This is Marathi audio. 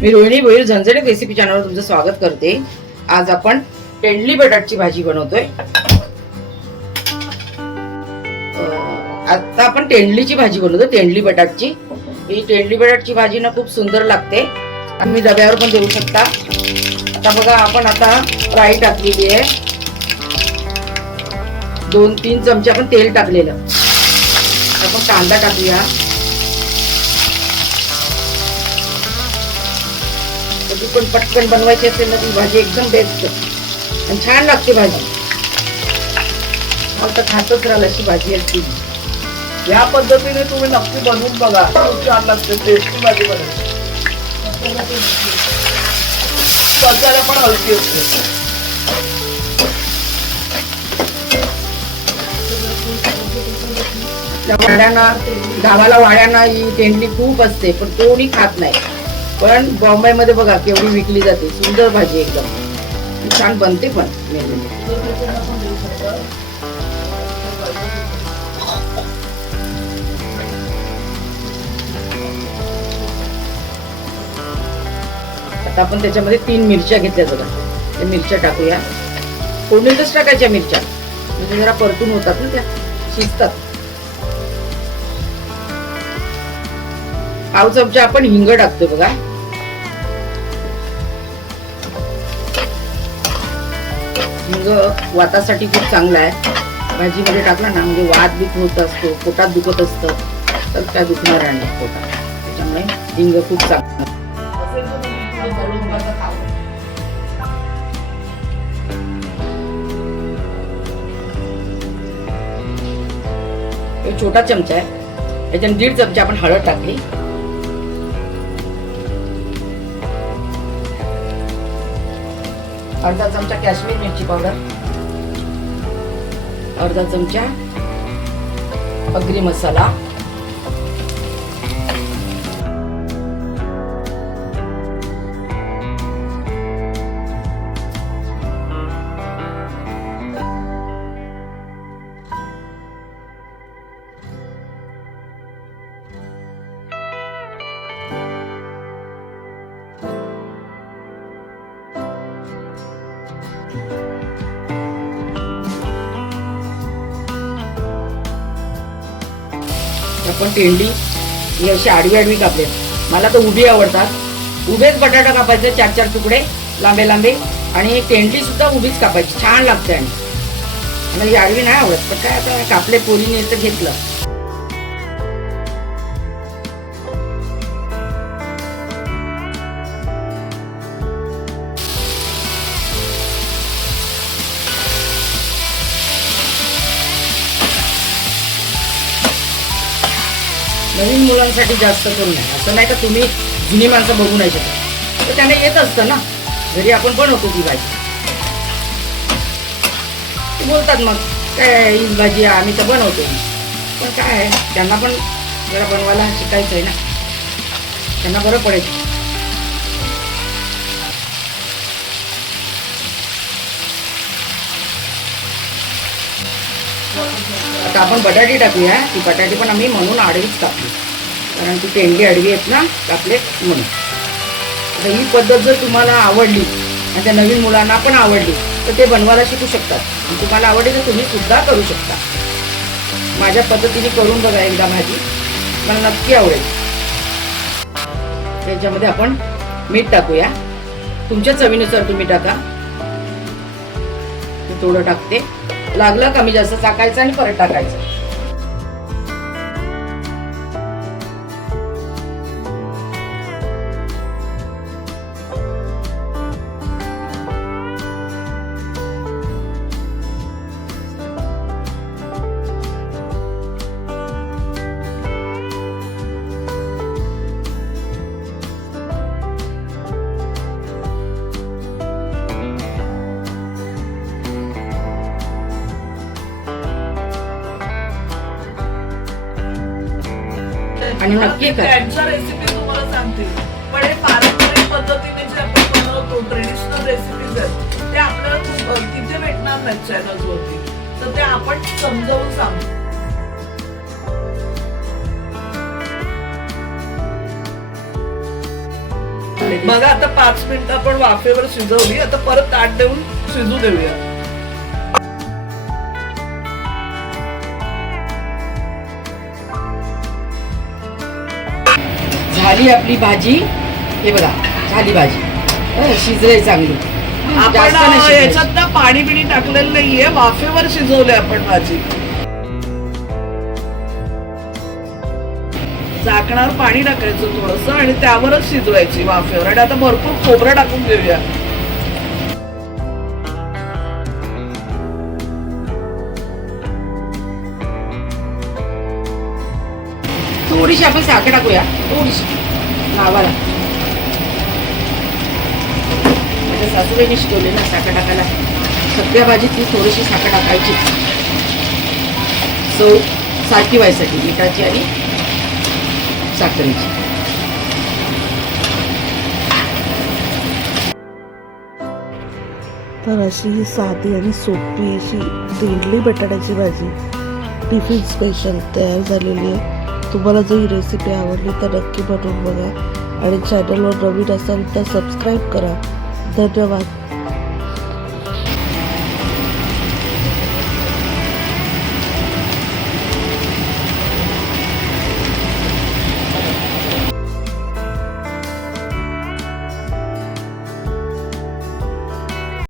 मी रोहिणी भोईर झणझणीत रेसिपी चॅनलवर तुमचं स्वागत करते। आज आपण तेंडली बटाट्याची भाजी बनवतोय। आता आपण तेंडलीची भाजी बनवतो, तेंडली बटाट्याची। ही तेंडली बटाट्याची भाजी ना खूप सुंदर लागते। तुम्ही डब्यावर पण देऊ शकता। आता बघा, आपण आता राई टाकलेली आहे, 2-3 चमचे आपण तेल टाकलेलं। आपण कांदा टाकूया। कधी पण पटकन बनवायची असेल ना ती भाजी एकदम बेस्ट आणि छान लागते भाजी। मला तर खातच राहिलं अशी भाजी असते। या पद्धतीने तुम्ही नक्की बनवून बघा, खूप छान लागते, टेस्टी भाजी बनवते। पचायला पण हलकी असते। वाड्यांना, गावाला वाड्यांना ही तेंडली खूप असते, पण कोणी खात नाही। पण बॉम्बे मध्ये बघा केवढी विकली जाते। सुंदर भाजी एकदम छान बनते पण। आता आपण त्याच्यामध्ये 3 मिरच्या घेतल्या बघा, त्या मिरच्या टाकूया। फोडणीतच टाकायच्या मिरच्या, म्हणजे जरा परतून होतात ना, त्या शिजतात। पाव चमचा आपण हिंग टाकतो बघा। हिंग वातासाठी खूप चांगला आहे। भाजीमध्ये टाकला ना म्हणजे वात बीत होत असतो, पोटात दुखत असतं, तर काय दुखणार नाही पोटात, त्याच्यामुळे हिंग खूप चांगला। एक छोटा चमचा आहे, याच्यात 1.5 चमचा आपण हळद टाकली। अर्धा चमचा काश्मीर मिरची पावडर, अर्धा चमचा अगरी मसाला, आपण तेंडली ही अशी आडवी आडवी कापले। मला तर उभी आवडतात। उभेच बटाटा कापायचे 4-4 तुकडे लांबे लांबे, आणि तेंडली सुद्धा उभीच कापायची, छान लागते। आणि मला ही आडवी नाही आवडत, पण काय आता कापले पोरीने तर घेतलं। नवीन मुलांसाठी जास्त करून नाही, असं नाही का तुम्ही जुनी माणसं बघू नाही शकत, तर त्यांना येत असतं ना, घरी आपण बनवतो ती भाजी। ते बोलतात मग काय ही भाजी आम्ही तर बनवतो, पण काय आहे, त्यांना पण जरा बनवायला शिकायचं आहे ना, त्यांना बरं पडेल। आता आपण बटाटे टाकूया। ती बटाटे पण आम्ही म्हणून आडवीच कापली, कारण ती तेंडली आडवी आहेत ना कापले म्हणून। आता ही पद्धत जर तुम्हाला आवडली आणि त्या नवीन मुलांना पण आवडली तर ते बनवायला शिकू शकतात, आणि तुम्हाला आवडली तर तुम्ही सुद्धा करू शकता। माझ्या पद्धतीने करून बघा एकदा भाजी, मला नक्की आवडेल। त्याच्यामध्ये आपण मीठ टाकूया, तुमच्या चवीनुसार तुम्ही टाका। थोडं टाकते, लागलं कमी जास्त टाकायचं आणि परत टाकायचं। आणि नक्की करा। त्यांच्या रेसिपी तुम्हाला सांगते, पण हे पारंपरिक पद्धतीने जे आपण बनवतो, ट्रेडिशनल रेसिपीज आहेत, ते आपल्याला तिथे भेटणार नाही चॅनल्सवरती, तर ते आपण समजावून सांगतो। बघा आता 5 मिनिटं आपण वाफेवर शिजवली, आता परत ताट देऊन शिजू देऊया. झाली आपली भाजी. हे बघा झाली भाजी, शिजले चांगली. आपण जास्त नाही शिजवायची. याच्यात ना पाणी बिणी टाकलेलं नाहीये, वाफेवर शिजवलंय आपण भाजी. झाकणावर पाणी टाकायचं थोडंसं आणि त्यावरच शिजवायची वाफेवर. आणि आता भरपूर खोबरं टाकून देऊया. थोडीशी आपण साखर टाकूया, थोडीशी नावाला. माझ्या सासूबाईने शिकवले ना साखर टाकायला. सगळ्या भाजीत ती थोडीशी साखर टाकायची, चव सारखी व्हायसाठी मिठाची आणि साखरेची. तर अशी ही साधी आणि सोपी अशी तेंडली बटाट्याची भाजी टिफिन स्पेशल तयार झालेली आहे. तुम्हाला जर ही रेसिपी आवडली तर नक्की बनवून बघा आणि चॅनलवर नवीन असाल तर सबस्क्राईब करा. धन्यवाद.